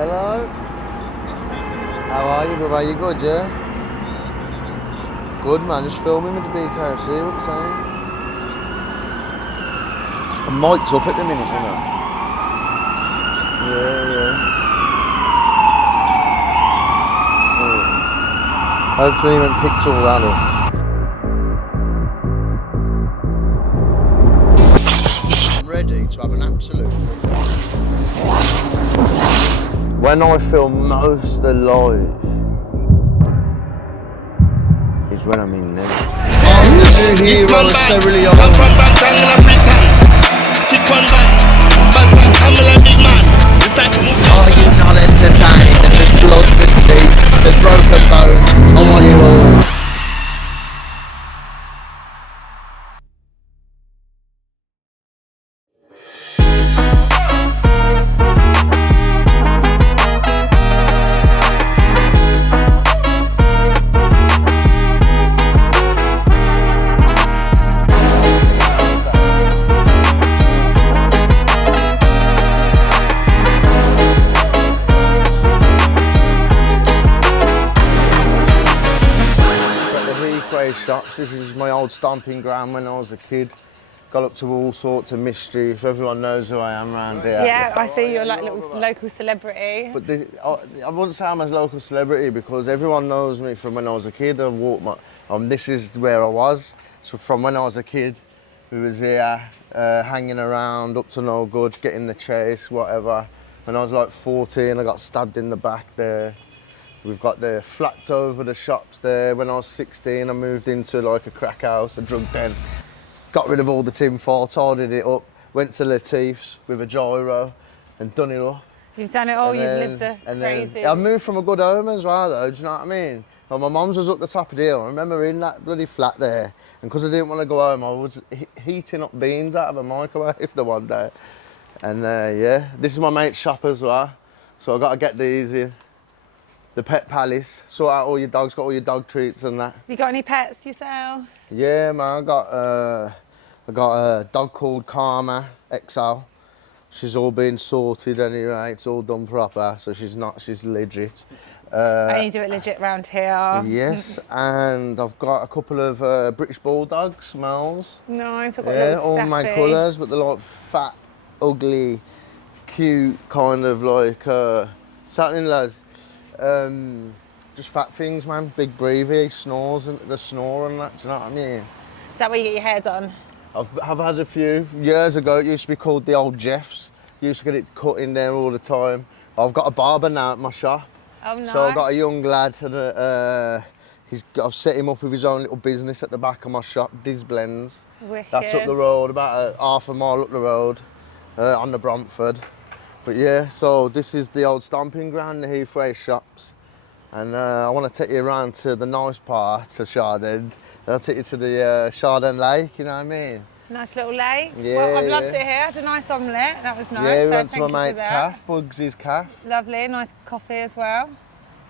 Hello. How are you, brother? You good, yeah? Good, man. Just filming with the BKFC. What you saying? I'm mic'd up at the minute, you know. Yeah. Hopefully, you haven't picked all that up. I'm ready to have an absolute. When I feel most alive is when I'm in there. I'm the new hero of Sierra Leone. Come from Bangkok in a free town. Kick one box. Bangkok, I'm a big man. It's time to move. Are you not entertained? There's blood, there's teeth, there's broken bones. I want you all. Shops. This is my old stomping ground when I was a kid. Got up to all sorts of mischief. Everyone knows who I am around here. Yeah, I see you're like little local celebrity. But I wouldn't say I'm a local celebrity because everyone knows me from when I was a kid. This is where I was. So from when I was a kid, we was here hanging around, up to no good, getting the chase, whatever. When I was like 14, I got stabbed in the back there. We've got the flats over the shops there. When I was 16, I moved into like a crack house, a drug den. Got rid of all the tin foil, tidied it up, went to Latif's with a gyro and done it up. You've done it all, you've lived a crazy... I moved from a good home as well though, do you know what I mean? Well, my mum's was up the top of the hill. I remember in that bloody flat there, and because I didn't want to go home, I was heating up beans out of a microwave the one day. And yeah, this is my mate's shop as well, so I've got to get these in. The Pet Palace, sort out all your dogs, got all your dog treats and that. You got any pets yourself? Yeah, man, I got a dog called Karma XL. She's all been sorted anyway, it's all done proper, so she's legit. You do it legit round here. Yes, and I've got a couple of British Bulldogs, males. Nice, I've got a little all my colours, but they're like fat, ugly, cute, kind of like, something lads. Just fat things, man. Big breathy, snores and the snore and that. Do you know what I mean? Is that where you get your hair done? I've had a few years ago. It used to be called the old Jeffs. Used to get it cut in there all the time. I've got a barber now at my shop. Oh, nice. So I've got a young lad, and I've set him up with his own little business at the back of my shop, Diz Blends. Wicked. That's up the road, about half a mile up the road, on the Bromford. But yeah, so this is the old stomping ground, the Heathway shops. And I want to take you around to the nice part of Shardend. I'll take you to the Shardend Lake, you know what I mean? Nice little lake. Yeah, well, I've loved it here. Had a nice omelette, that was nice. Yeah, we so went to thank my you mate's for that. calf, Bugsy's calf. Lovely, nice coffee as well.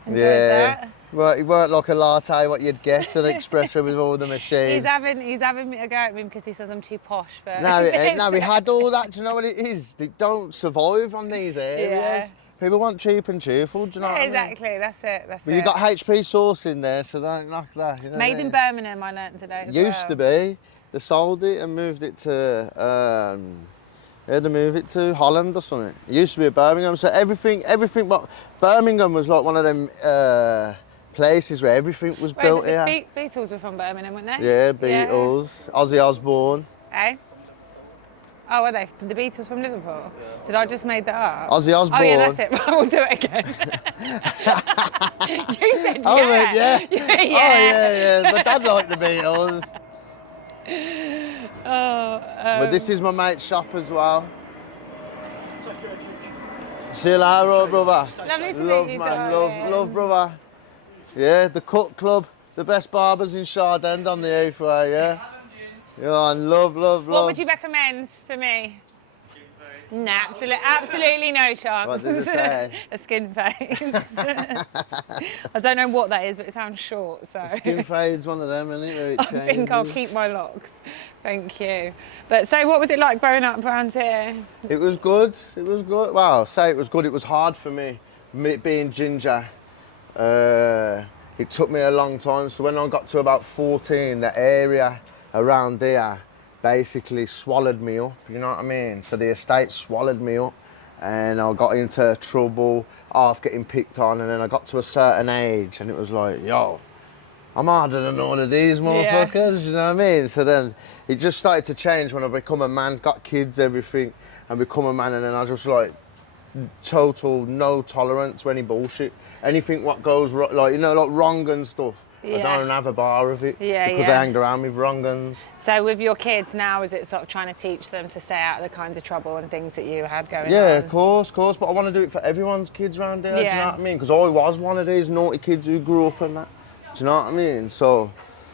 Enjoyed Yeah. that. Well, it weren't like a latte, what you'd get, an espresso with all the machine. He's having me a go at me because he says I'm too posh. But No, we had all that. Do you know what it is? They don't survive on these areas. Yeah. People want cheap and cheerful, do you know what I mean? Exactly, that's it. But you got HP sauce in there, so don't knock that. You know Made what I in mean? Birmingham, I learnt today. Used to be. They sold it and moved it to, they moved it to Holland or something. It used to be a Birmingham, so everything, but Birmingham was like one of them places where everything was built here. The Beatles were from Birmingham, weren't they? Yeah, Beatles, yeah. Ozzy Osbourne. Eh? Oh, were they? The Beatles from Liverpool? Did I just make that up? Ozzy Osbourne. Oh yeah, that's it. We'll do it again. You said oh, yeah. Yeah. Yeah. Oh, yeah. My dad liked the Beatles. But this is my mate's shop as well. See you later, brother. Lovely to love, meet you, man. darling. Love, brother. Yeah, the Cut Club, the best barbers in Shardend on the Heathway, yeah? Yeah, and love. What would you recommend for me? No, absolutely no chance. What does it say? A skin fade. I don't know what that is, but it sounds short. So Skin fade's one of them, isn't it? Where it I think I'll keep my locks. Thank you. But so, what was it like growing up around here? It was good. It was good. Well, I'll say it was good. It was hard for me me being ginger, it took me a long time. So when I got to about 14, the area around there basically swallowed me up, you know what I mean? So the estate swallowed me up and I got into trouble, half getting picked on, and then I got to a certain age and it was like, yo, I'm harder than all of these motherfuckers, you know what I mean? So then it just started to change when I become a man, got kids, everything, and become a man, and then I just like, total no tolerance to any bullshit. Anything what goes wrong, like, you know, like wrong and stuff. I don't have a bar of it because I hanged around with wrong uns. So with your kids now, is it sort of trying to teach them to stay out of the kinds of trouble and things that you had going on? Yeah, of course, but I want to do it for everyone's kids around there, do you know what I mean? Because I was one of these naughty kids who grew up and that, do you know what I mean? So,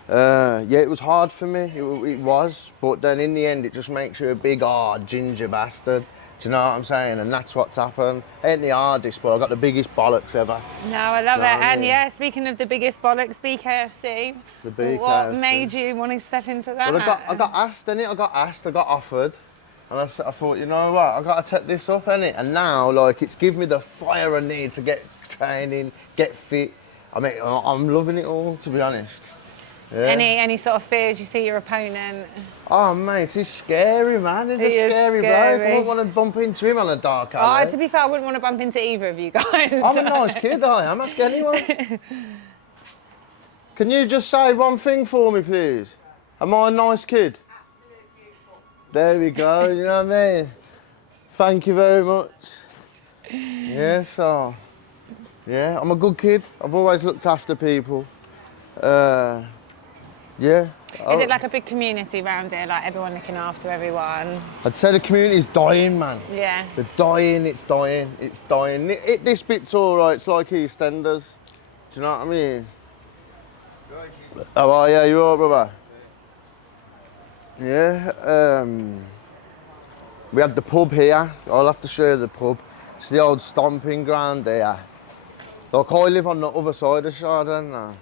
yeah, it was hard for me, it was, but then in the end it just makes you a big, hard, ginger bastard. Do you know what I'm saying? And that's what's happened. Ain't the hardest, but I got the biggest bollocks ever. No, I love it. And yeah, speaking of the biggest bollocks, BKFC. The BKFC. What made you want to step into that? Well, I got asked, innit? I got offered. And I thought, you know what? I got to take this up, innit? And now, like, it's given me the fire I need to get training, get fit. I mean, I'm loving it all, to be honest. Yeah. Any sort of fears you see your opponent? Oh, mate, he's scary, man. He's a scary bloke. I wouldn't want to bump into him on a dark alley. Oh, to be fair, I wouldn't want to bump into either of you guys. I'm a nice kid, I am. Ask anyone. Can you just say one thing for me, please? Am I a nice kid? Absolutely beautiful. There we go, you know what I mean? Thank you very much. Yeah, so, yeah, I'm a good kid. I've always looked after people. Yeah. Is it like a big community around here, like everyone looking after everyone? I'd say the community's dying, man. Yeah. They're dying, it's dying, it's dying. This bit's all right, it's like EastEnders. Do you know what I mean? How are you? You all right, brother? Yeah, we had the pub here. I'll have to show you the pub. It's the old stomping ground there. Like, I live on the other side of Chardon now.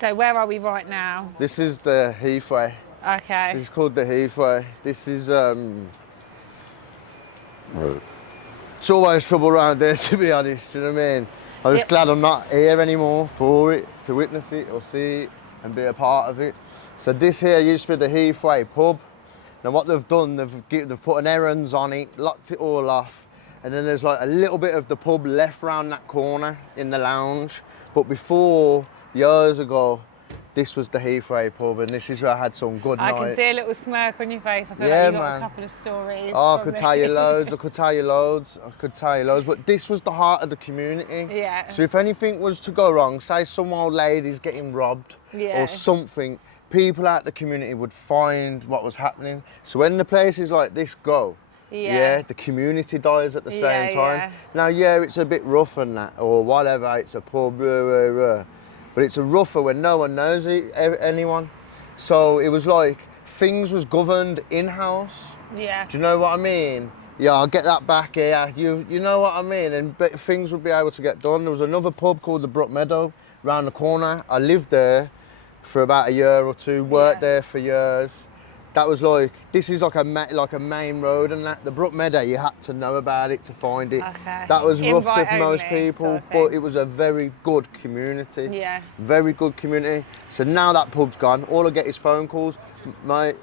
So where are we right now? This is the Heathway. Okay. This is called the Heathway. This is, it's always trouble around there, to be honest, you know what I mean? I'm just glad I'm not here anymore for it, to witness it or see it and be a part of it. So this here used to be the Heathway pub. Now what they've done, they've put an errands on it, locked it all off, and then there's like a little bit of the pub left round that corner in the lounge. But before, years ago, this was the Heathway pub, and this is where I had some good nights. I can see a little smirk on your face. I feel Yeah, like you've got man. a couple of stories. Oh, I could tell you loads, I could tell you loads, but this was the heart of the community. Yeah. So if anything was to go wrong, say some old lady's getting robbed or something, people out the community would find what was happening. So when the places like this go, the community dies at the same time. Yeah. Now, yeah, it's a bit rough and that, or whatever, it's a pub, but it's a rougher when no one knows anyone. So it was like, things was governed in-house. Yeah. Do you know what I mean? Yeah, I'll get that back here. You know what I mean? And things would be able to get done. There was another pub called the Brook Meadow round the corner. I lived there for about a year or two, worked there for years. That was like, this is like a main road and that. The Brook Meadow, you had to know about it to find it. Okay. That was rough Invite to most only people, sort of but thing. it was a very good community. Yeah. Very good community. So now that pub's gone, all I get is phone calls. Mate,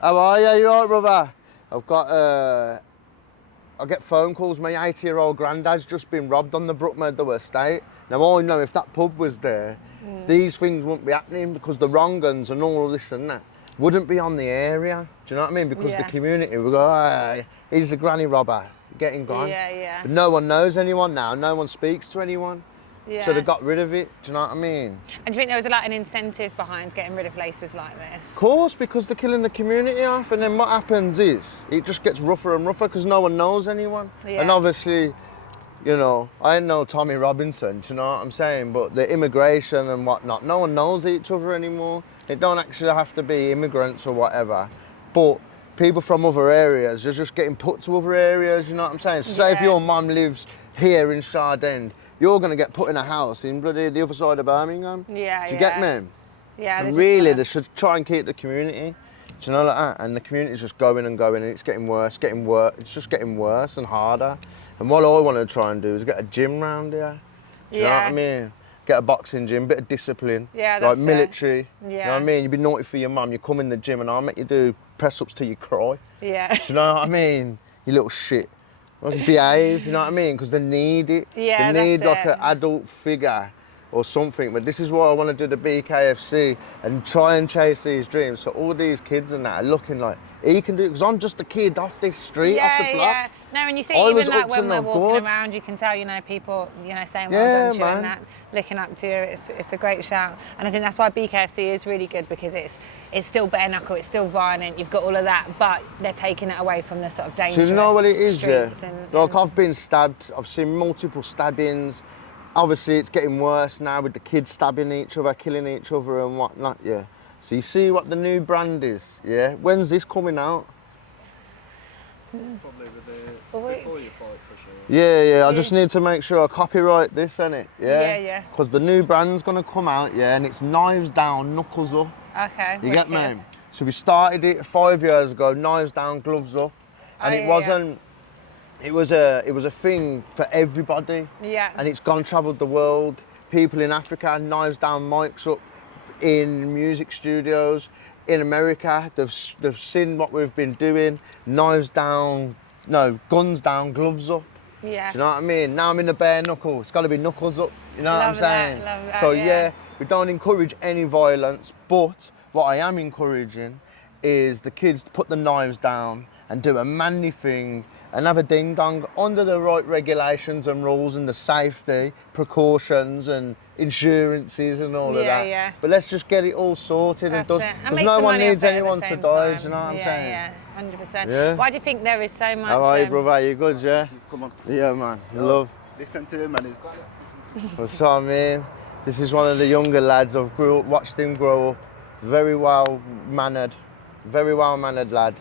how are you? You all right, brother? I've got, I get phone calls. My 80-year-old granddad's just been robbed on the Brook Meadow estate. Now I know if that pub was there, these things wouldn't be happening because the wrong uns and all this and that wouldn't be on the area. Do you know what I mean? Because the community would go, hey, he's the granny robber, getting gone. Yeah. But no one knows anyone now. No one speaks to anyone. Yeah. So they got rid of it. Do you know what I mean? And do you think there was like an incentive behind getting rid of places like this? Of course, because they're killing the community off, and then what happens is it just gets rougher and rougher because no one knows anyone. Yeah. And obviously, you know, I ain't no Tommy Robinson, do you know what I'm saying? But the immigration and whatnot, no one knows each other anymore. It don't actually have to be immigrants or whatever, but people from other areas are just getting put to other areas, you know what I'm saying? So say if your mum lives here in Shard, you're going to get put in a house in bloody the other side of Birmingham. Yeah, Do you get me? Yeah. And really, they should try and keep the community. Do you know like that? And the community's just going and going, and it's getting worse, it's just getting worse and harder. And what I want to try and do is get a gym round here. Do you know what I mean? Get a boxing gym, bit of discipline. Yeah, like that's military. it. You know what I mean? You'd be naughty for your mum, you come in the gym and I'll make you do press-ups till you cry. Yeah. Do you know what I mean? You little shit. Like, behave, you know what I mean? Because they need it. Yeah, they need that's like it. an adult figure or something. But this is why I want to do the BKFC and try and chase these dreams. So all these kids and that are looking like, he can do it. Because I'm just a kid off this street, off the block. Yeah. No, and you see, I was even like up to when we're no walking good. around, you can tell, you know, people, you know, saying Yeah, well done to you man. and that, looking up to you. It's a great shout. And I think that's why BKFC is really good, because it's still bare knuckle, it's still violent, you've got all of that, but they're taking it away from the sort of dangerous So you know what it is, yeah? streets Like, I've been stabbed, I've seen multiple stabbings. Obviously, it's getting worse now with the kids stabbing each other, killing each other and whatnot, yeah. So you see what the new brand is, yeah? When's this coming out? Probably before you fight, for sure. Yeah, I just need to make sure I copyright this, innit? Yeah, yeah. Because the new brand's gonna come out, yeah, and it's knives down, knuckles up. Okay. You get me? wicked. So we started it 5 years ago, knives down, gloves up. And Oh, it yeah, wasn't, it was a thing for everybody. Yeah. And it's travelled the world. People in Africa, knives down, mics up, in music studios. In America, they've seen what we've been doing. Knives down, no, guns down, gloves up. Yeah. Do you know what I mean? Now I'm in the bare knuckle. It's got to be knuckles up. You know Love what I'm saying? that, love that, so yeah. we don't encourage any violence, but what I am encouraging is the kids to put the knives down and do a manly thing and have a ding dong under the right regulations and rules and the safety precautions and insurances and all of Yeah, that. yeah. But let's just get it all sorted and That's done it. And because make no some one money needs off it at the anyone to same die. time. Do you know what I'm yeah, saying? Yeah, 100%. Yeah. Why do you think there is so much? How are you, brother? You good, yeah? Come on. Yeah, man. Love. Listen to him, man. He's got it. That's what I mean. This is one of the younger lads. I've watched him grow up. Very well mannered lad.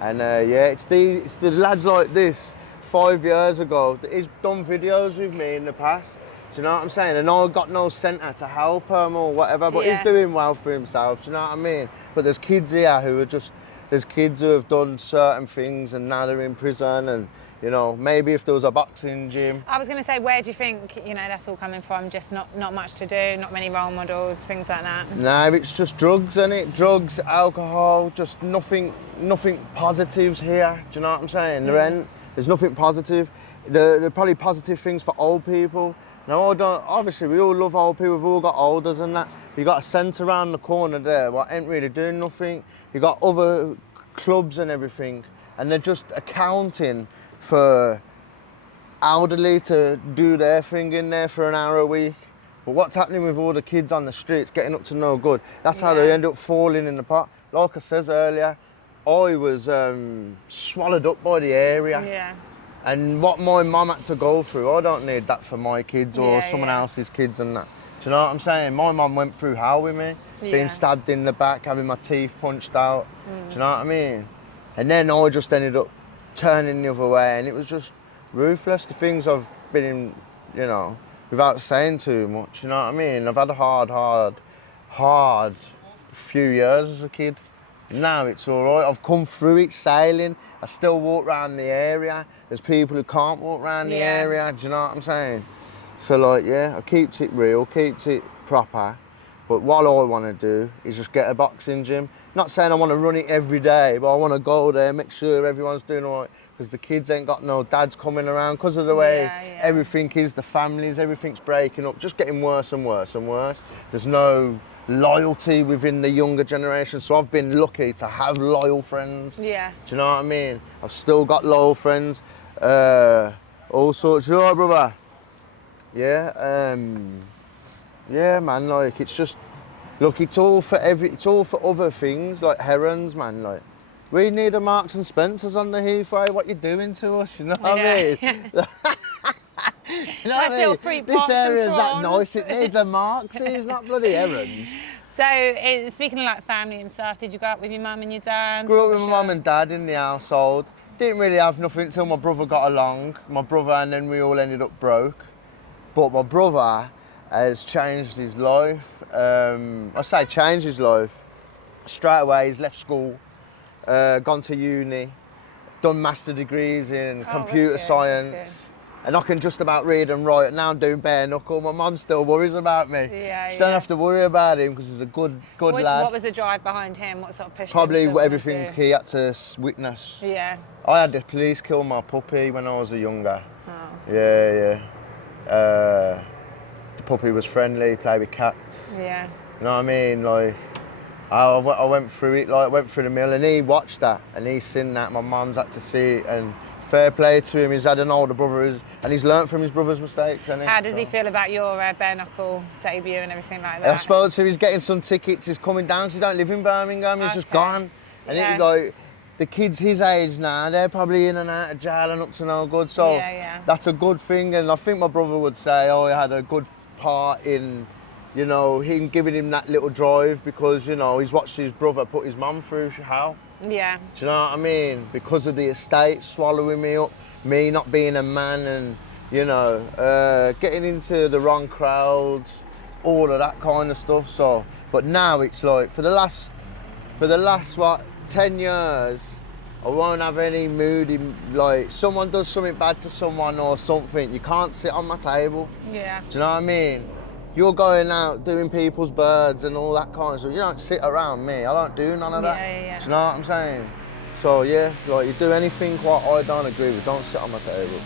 And yeah, it's the lads like this 5 years ago that he's done videos with me in the past. Do you know what I'm saying? And I got no centre to help him or whatever, but Yeah. he's doing well for himself. Do you know what I mean? But there's kids here who are just, there's kids who have done certain things and now they're in prison and, you know, maybe if there was a boxing gym. I was going to say, where do you think, you know, that's all coming from? Just not much to do, not many role models, things like that. No, it's just drugs, isn't it? Drugs, alcohol, just nothing positives here. Do you know what I'm saying? There's nothing positive. There are probably positive things for old people. Now, obviously, we all love old people. We've all got olders and that. You got a centre around the corner there, what ain't really doing nothing. You got other clubs and everything, and they're just accounting for elderly to do their thing in there for an hour a week. But what's happening with all the kids on the streets getting up to no good? That's how they Yeah. end up falling in the pot. Like I said earlier, I was swallowed up by the area. Yeah. And what my mum had to go through, I don't need that for my kids or Yeah, someone yeah. else's kids and that. Do you know what I'm saying? My mum went through hell with me, Yeah. being stabbed in the back, having my teeth punched out. Do you know what I mean? And then I just ended up turning the other way, and it was just ruthless. The things I've been in, you know, without saying too much, you know what I mean? I've had a hard few years as a kid. Now it's all right. I've come through it sailing. I still walk around the area. There's people who can't walk around the Yeah. area. Do you know what I'm saying? So like, yeah, I keeps it real, keeps it proper. But what I want to do is just get a boxing gym. Not saying I want to run it every day, but I want to go there, make sure everyone's doing all right. Because the kids ain't got no dads coming around because of the way Yeah. everything is, the families, everything's breaking up, just getting worse and worse and worse. There's no loyalty within the younger generation, so I've been lucky to have loyal friends. Yeah. Do you know what I mean? I've still got loyal friends, all sorts. You all right, brother? Yeah, yeah, man. Like it's just, look, it's all for other things like herons, man. Like we need a Marks and Spencers on the Heathway. What you doing to us? You know what I mean? You know what Nice I little mean? free This pops and area's that prawns. nice. It needs a Marks. It's not bloody herons. So, speaking of like family and stuff, did you grow up with your mum and your dad? Grew up with my mum and dad in the household. Didn't really have nothing until my brother got along. My brother, and then we all ended up broke. But my brother has changed his life. I say changed his life. Straight away, he's left school. gone to uni, done master degrees in Oh, computer that's good, that's science, and I can just about read and write. Now I'm doing bare knuckle. My mum still worries about me. Yeah, She don't yeah. have to worry about him because he's a good lad. What was the drive behind him? What sort of pushed Probably him to wanna everything do- he had to witness. Yeah. I had the police kill my puppy when I was younger. Oh. Yeah. The puppy was friendly, played with cats. Yeah. You know what I mean? Like, I went through it, like, went through the mill, and he watched that, and he's seen that. My mum's had to see it, and fair play to him. He's had an older brother, and he's learnt from his brother's mistakes. How does he feel about your bare knuckle debut and everything like that? I spoke to him. He's getting some tickets. He's coming down because he don't live in Birmingham. He's just Okay. gone, and Yeah. it's like the kids his age now, they're probably in and out of jail and up to no good. So Yeah. that's a good thing, and I think my brother would say, oh, he had a good part in, you know, him giving him that little drive because, you know, he's watched his brother put his mum through hell. Yeah. Do you know what I mean? Because of the estate swallowing me up, me not being a man, and, you know, getting into the wrong crowds, all of that kind of stuff. So, but now it's like for the last what, 10 years, I won't have any moody, like someone does something bad to someone or something, you can't sit on my table. Yeah. Do you know what I mean? You're going out doing people's birds and all that kind of stuff. You don't sit around me. I don't do none of that. Yeah. Do you know what I'm saying? So yeah, like you do anything what I don't agree with, don't sit on my table.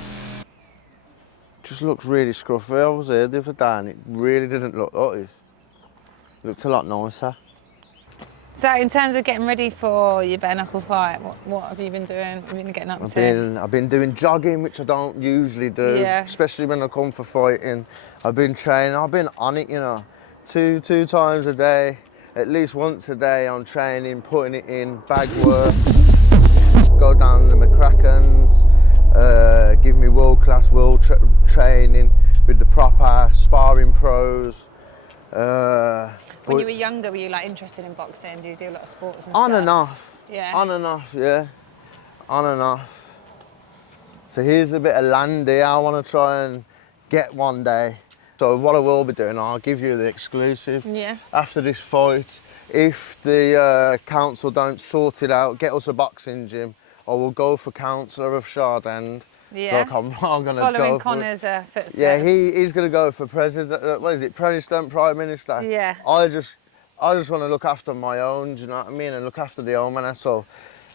Just looks really scruffy. I was here the other day and it really didn't look like this. It looked a lot nicer. So in terms of getting ready for your bare knuckle fight, what have you been doing? Have you been getting up to? I've been doing jogging, which I don't usually do, Yeah. especially when I come for fighting. I've been training, I've been on it, you know, two times a day, at least once a day I'm training, putting it in, bag work, go down to the McCracken's, give me world-class training with the proper sparring pros. When you were younger, were you like interested in boxing? Do you do a lot of sports and On stuff? and off. Yeah. On and off, yeah. On and off. So here's a bit of land here I want to try and get one day. So what I will be doing, I'll give you the exclusive. Yeah. After this fight, if the council don't sort it out, get us a boxing gym, I will go for councillor of Shardend. Yeah. Like I'm going to Following go Connor's footsteps. Yeah, he's going to go for president. What is it? President, prime minister. Yeah. I just want to look after my own. Do you know what I mean? And look after the old man. So,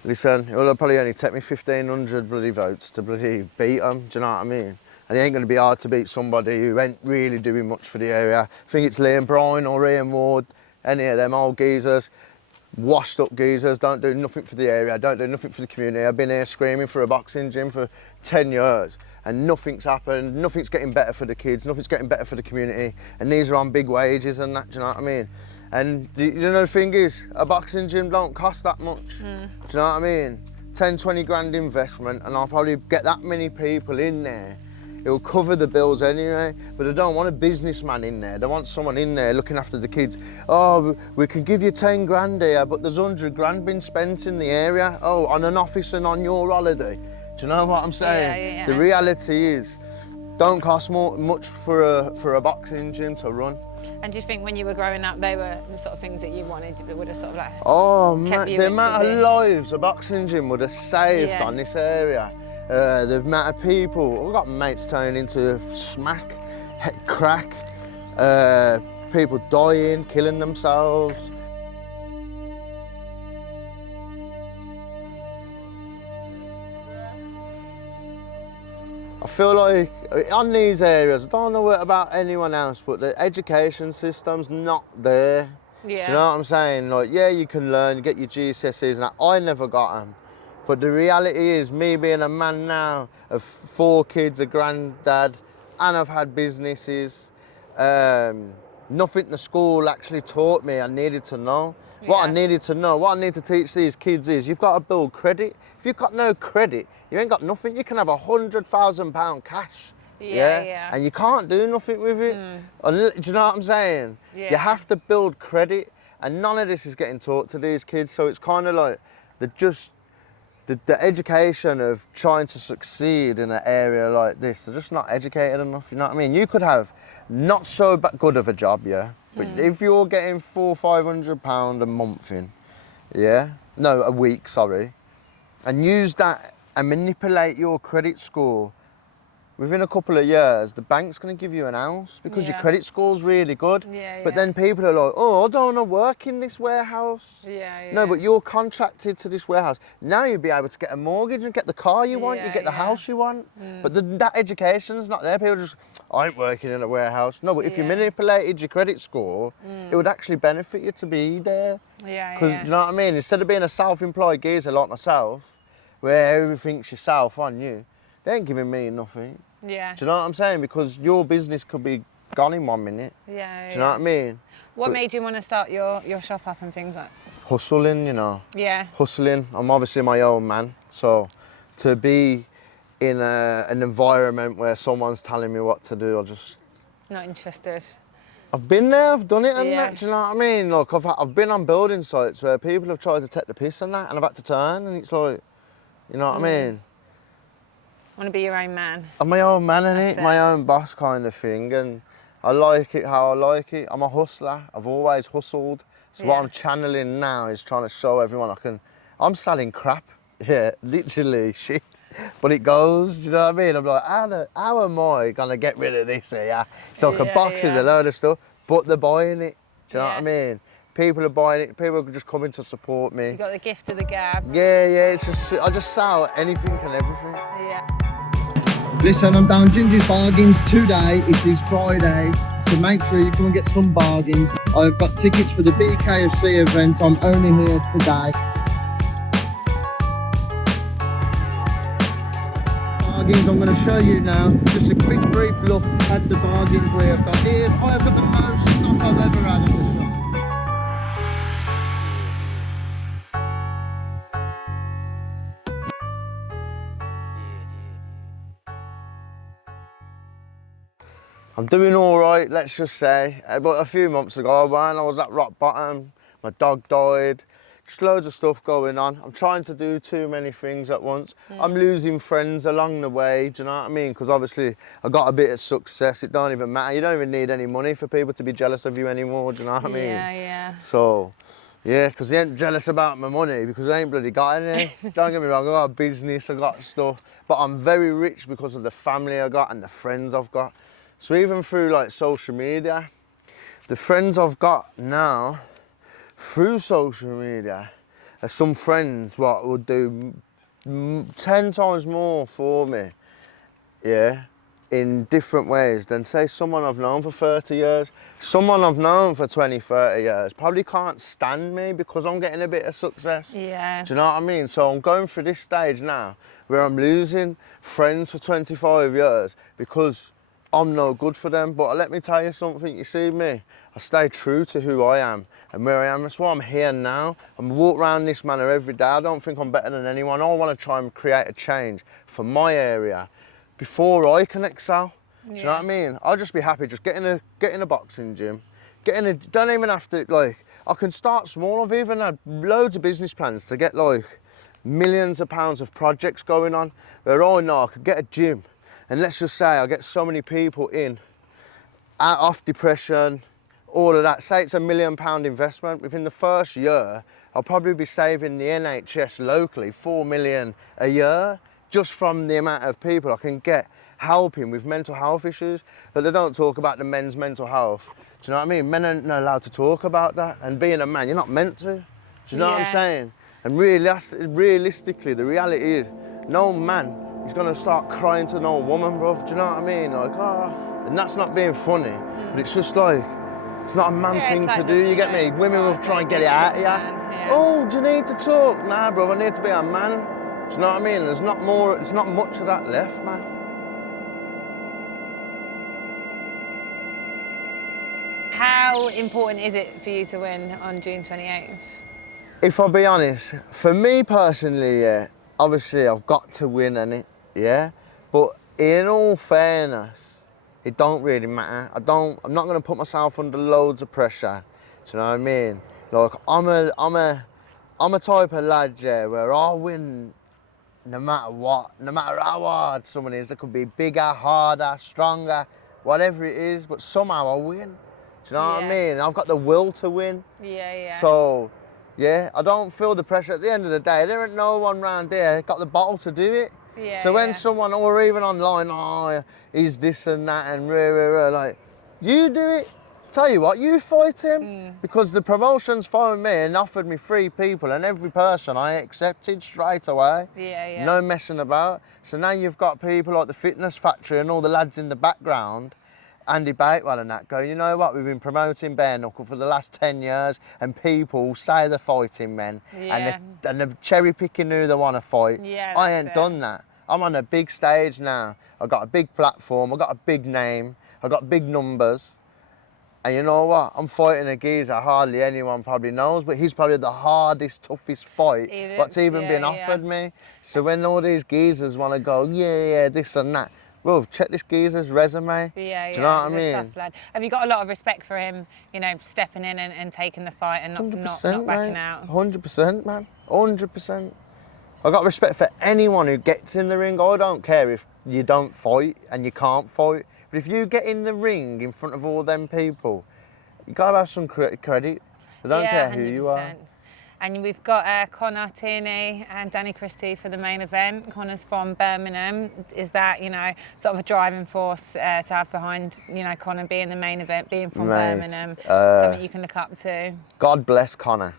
listen, it'll probably only take me 1,500 bloody votes to bloody beat him. Do you know what I mean? And it ain't going to be hard to beat somebody who ain't really doing much for the area. I think it's Liam Bryan or Ian Ward, any of them old geezers. Washed up geezers, don't do nothing for the area, don't do nothing for the community. I've been here screaming for a boxing gym for 10 years and nothing's happened, nothing's getting better for the kids, nothing's getting better for the community, and these are on big wages and that, do you know what I mean? And you know the thing is, a boxing gym don't cost that much, do you know what I mean? 10, 20 grand investment and I'll probably get that many people in there. It'll cover the bills anyway, but I don't want a businessman in there. They want someone in there looking after the kids. Oh, we can give you 10 grand here, but there's 100 grand been spent in the area. Oh, on an office and on your holiday. Do you know what I'm saying? Yeah. The reality is, don't cost much for a boxing gym to run. And do you think when you were growing up, they were the sort of things that you wanted to would have sort of like... Oh kept man, you the in amount of busy? lives a boxing gym would have saved Yeah. on this area. The amount of people, we've got mates turning into smack, crack, people dying, killing themselves. I feel like on these areas, I don't know about anyone else, but the education system's not there. Yeah. Do you know what I'm saying? Like, yeah, you can learn, get your GCSEs and that. I never got them. But the reality is, me being a man now of 4 kids, a granddad, and I've had businesses, nothing the school actually taught me I needed to know. What I Yeah. needed to know, what I need to teach these kids is you've got to build credit. If you've got no credit, you ain't got nothing. You can have £100,000 cash. Yeah. And you can't do nothing with it. Do you know what I'm saying? Yeah. You have to build credit, and none of this is getting taught to these kids. So it's kind of like the education of trying to succeed in an area like this, they're just not educated enough, you know what I mean? You could have not so good of a job, yeah, but if you're getting £400-500 a month in, yeah, no, a week, sorry, and use that and manipulate your credit score, within a couple of years, the bank's going to give you an house because your Yeah. credit score's really good. Yeah, But yeah. then people are like, oh, I don't want to work in this warehouse. Yeah, No, yeah. but you're contracted to this warehouse. Now you'll be able to get a mortgage and get the car you want, you Yeah, get the yeah. house you want. But that education's not there. People just, I ain't working in a warehouse. No, but if you Yeah. manipulated your credit score, it would actually benefit you to be there. Yeah, Because, yeah. you know what I mean? Instead of being a self-employed geezer like myself, where everything's yourself on you, they ain't giving me nothing. Yeah. Do you know what I'm saying? Because your business could be gone in 1 minute. Yeah, Do you know what I mean? What But- made you want to start your shop up and things like? Hustling, you know. Yeah. Hustling. I'm obviously my own man, so to be in an environment where someone's telling me what to do, Not interested. I've been there, I've done it and Yeah. that, do you know what I mean? Like, I've been on building sites where people have tried to take the piss and that, and I've had to turn, and it's like, you know what I mean? Want to be your own man. I'm my own man, That's innit? My it. own boss kind of thing, and I like it how I like it. I'm a hustler. I've always hustled. So what Yeah. I'm channeling now is trying to show everyone I'm selling crap. Yeah, literally shit. But it goes, do you know what I mean? I'm like, how am I gonna get rid of this here? It's like a Yeah, box is yeah. a load of stuff, but they're buying it. Do you know what I Yeah. mean? People are buying it. People are just coming to support me. You got the gift of the gab. Yeah, it's just I just sell anything and everything. Yeah. Listen, I'm down Ginge's Bargains today. It is Friday, so make sure you come and get some bargains. I've got tickets for the BKFC event. I'm only here today. Bargains I'm going to show you now. Just a quick brief look at the bargains we have got here. I have got the most stock I've ever had at the shop. I'm doing all right, let's just say. But a few months ago, man, I was at rock bottom. My dog died. Just loads of stuff going on. I'm trying to do too many things at once. I'm losing friends along the way, do you know what I mean? Because obviously I got a bit of success. It don't even matter. You don't even need any money for people to be jealous of you anymore, do you know what I mean? Yeah, yeah. So, yeah, because they ain't jealous about my money because I ain't bloody got any. Don't get me wrong, I got a business, I got stuff. But I'm very rich because of the family I got and the friends I've got. So even through like social media, the friends I've got now through social media are some friends what would do 10 times more for me, yeah, in different ways than say someone I've known for 30 years. Someone I've known for 20, 30 years probably can't stand me because I'm getting a bit of success. Yeah. Do you know what I mean? So I'm going through this stage now where I'm losing friends for 25 years because I'm no good for them. But let me tell you something, you see me, I stay true to who I am and where I am. That's why I'm here now. I'm walk around this manor every day. I don't think I'm better than anyone. I want to try and create a change for my area before I can excel. Do you know what I mean? I'll just be happy just get in a boxing gym. Don't even have to, like, I can start small. I've even had loads of business plans to get like millions of pounds of projects going on where I know I could get a gym and let's just say I get so many people in, off depression, all of that. Say it's £1 million investment. Within the first year, I'll probably be saving the NHS locally 4 million a year just from the amount of people I can get helping with mental health issues. But they don't talk about the men's mental health. Do you know what I mean? Men aren't allowed to talk about that. And being a man, you're not meant to. Do you know what I'm Yeah. saying? And realistically, the reality is, no man is gonna start crying to no woman, bruv. Do you know what I mean? Like, and that's not being funny, but it's just like, it's not a man Yeah, thing it's like to do, you get me? Women will try and get it out of you. Yeah. Oh, do you need to talk? Nah, bro, I need to be a man. Do you know what I mean? There's not much of that left, man. How important is it for you to win on June 28th? If I'll be honest, for me personally, yeah, obviously I've got to win, innit? Yeah? But in all fairness, it don't really matter. I'm not gonna put myself under loads of pressure. Do you know what I mean? Like I'm a type of lad, yeah, where I'll win no matter what, no matter how hard someone is. They could be bigger, harder, stronger, whatever it is, but somehow I'll win. Do you know what I Yeah. mean? I've got the will to win. Yeah, yeah. So Yeah, I don't feel the pressure. At the end of the day, there ain't no one round here got the bottle to do it. Yeah, So when yeah. someone, or even online, oh, he's this and that and rah, like, you do it. Tell you what, you fight him. Because the promotions phoned me and offered me 3 people, and every person I accepted straight away. Yeah, yeah. No messing about. So now you've got people like the Fitness Factory and all the lads in the background, Andy Bakewell and that, going, you know what, we've been promoting bare knuckle for the last 10 years, and people say they're fighting men, Yeah. and they're cherry picking who they want to fight. Yeah, I that's ain't it. done that. I'm on a big stage now. I've got a big platform, I've got a big name, I've got big numbers. And you know what? I'm fighting a geezer hardly anyone probably knows, but he's probably the hardest, toughest fight He what's is, even yeah, been yeah. offered me. So when all these geezers want to go, yeah, this and that, well, check this geezer's resume. Yeah, Do you know what I he's a mean? tough lad. Have you got a lot of respect for him, you know, stepping in and taking the fight and not 100%, backing mate. out? 100%, man. 100%. I got respect for anyone who gets in the ring. I don't care if you don't fight and you can't fight. But if you get in the ring in front of all them people, you gotta have some credit. I don't care who you are. And we've got Connor Tierney and Danny Christie for the main event. Connor's from Birmingham. Is that, you know, sort of a driving force to have behind, you know, Connor being the main event, being from Mate, Birmingham, something you can look up to? God bless Connor.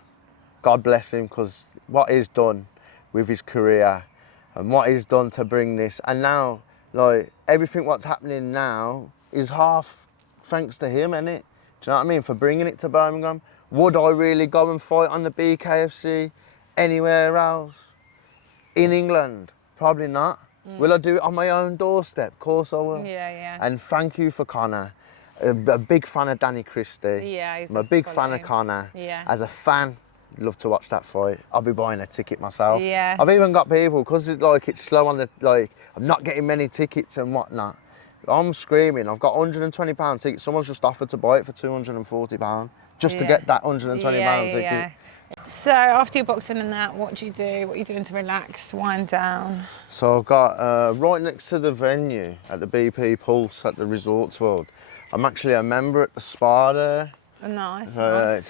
God bless him, because what he's done with his career and what he's done to bring this, and now, like, everything what's happening now is half thanks to him, innit? Do you know what I mean? For bringing it to Birmingham. Would I really go and fight on the BKFC anywhere else? In England? Probably not. Will I do it on my own doorstep? Of course I will. Yeah, yeah. And thank you for Connor. A big fan of Danny Christie. Yeah, he's I'm a big fan of Connor. Yeah. As a fan, love to watch that fight. I'll be buying a ticket myself. Yeah. I've even got people, because it's slow on the, like, I'm not getting many tickets and whatnot. I'm screaming, I've got £120 tickets. Someone's just offered to buy it for £240 just to get that £120 ticket. Yeah. So after your boxing and that, what do you do? What are you doing to relax, wind down? So I've got, right next to the venue at the BP Pulse at the Resorts World, I'm actually a member at the spa there. Oh, nice.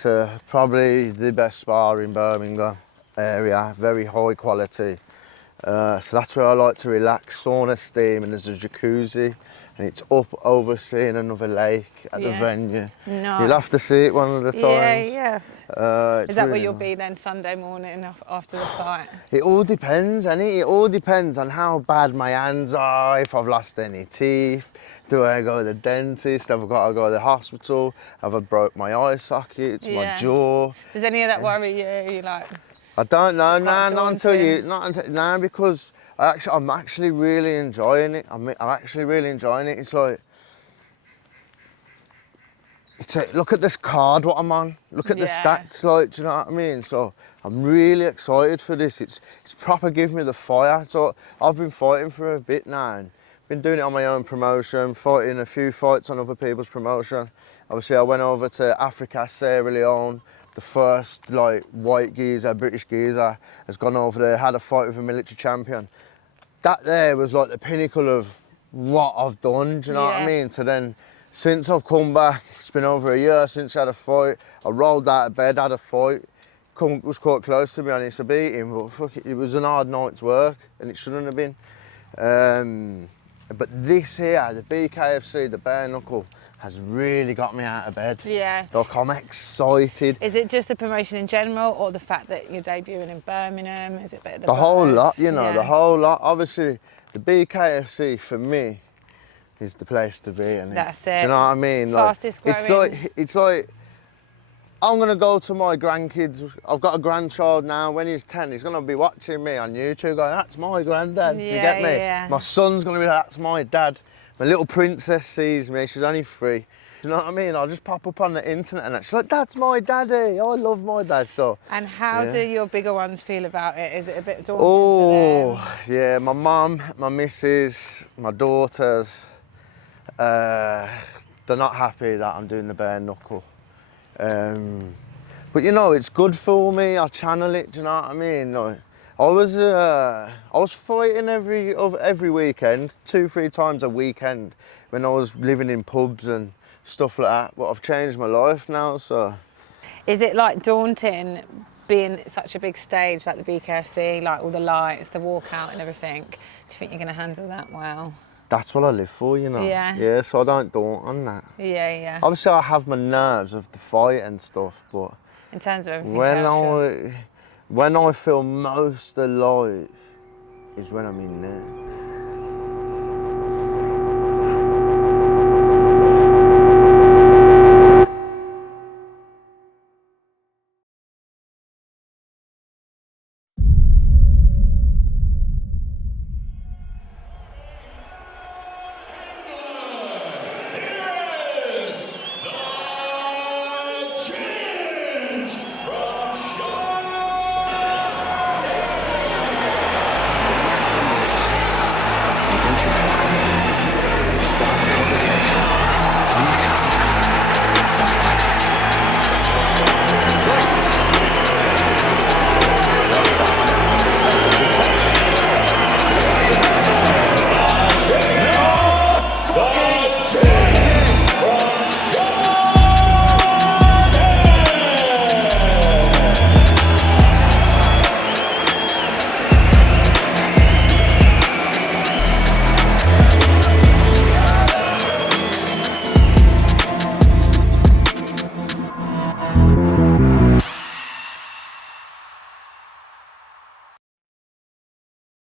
It's probably the best spa in Birmingham area, very high quality. So that's where I like to relax, sauna, steam, and there's a jacuzzi, and it's up overseeing another lake at the venue. Nice. You'll have to see it one of the times. Yeah. Is that where you'll be then Sunday morning after the fight? It all depends, innit? It all depends on how bad my hands are, if I've lost any teeth. Do I go to the dentist? Have I got to go to the hospital? Have I broke my eye sockets, my jaw? Does any of that worry you? You like? I don't know, Quite nah, because I'm actually really enjoying it. I'm actually really enjoying it. It's like, look at this card what I'm on. Look at the stats, like, do you know what I mean? So I'm really excited for this. It's proper giving me the fire. So I've been fighting for a bit now, and been doing it on my own promotion, fighting a few fights on other people's promotion. Obviously I went over to Africa, Sierra Leone. The first, like, white geezer, British geezer, has gone over there, had a fight with a military champion. That there was like the pinnacle of what I've done, do you know what I mean? So then, since I've come back, it's been over a year since I had a fight. I rolled out of bed, had a fight. Was quite close, to be honest, to beat him, but fuck it was an hard night's work, and it shouldn't have been. But this here, the BKFC, the bare knuckle, has really got me out of bed. Yeah. Like, I'm excited. Is it just the promotion in general, or the fact that you're debuting in Birmingham? Is it better than The whole both? lot, you know, the whole lot. Obviously, the BKFC for me is the place to be. Isn't it? That's it. Do you know what I mean? Like, Fastest growing. It's like I'm gonna go to my grandkids. I've got a grandchild now. When he's 10, he's gonna be watching me on YouTube, going, "That's my granddad." Do you get me? Yeah. My son's gonna be like, "That's my dad." My little princess sees me. She's only 3. Do you know what I mean? I'll just pop up on the internet and she's like, "That's my daddy. I love my dad." So. And how do your bigger ones feel about it? Is it a bit daunting Oh, for them? yeah. My mum, my missus, my daughters. They're not happy that I'm doing the bare knuckle. But you know, it's good for me. I channel it. Do you know what I mean? Like, I was fighting every weekend, 2-3 times a weekend, when I was living in pubs and stuff like that. But I've changed my life now, so. Is it like daunting being such a big stage like the BKFC, like all the lights, the walkout and everything, do you think you're going to handle that well? That's what I live for, you know. Yeah. Yeah, so I don't daunt on that. Yeah, yeah. Obviously, I have my nerves of the fight and stuff, but In terms of everything else, when I feel most alive is when I'm in there.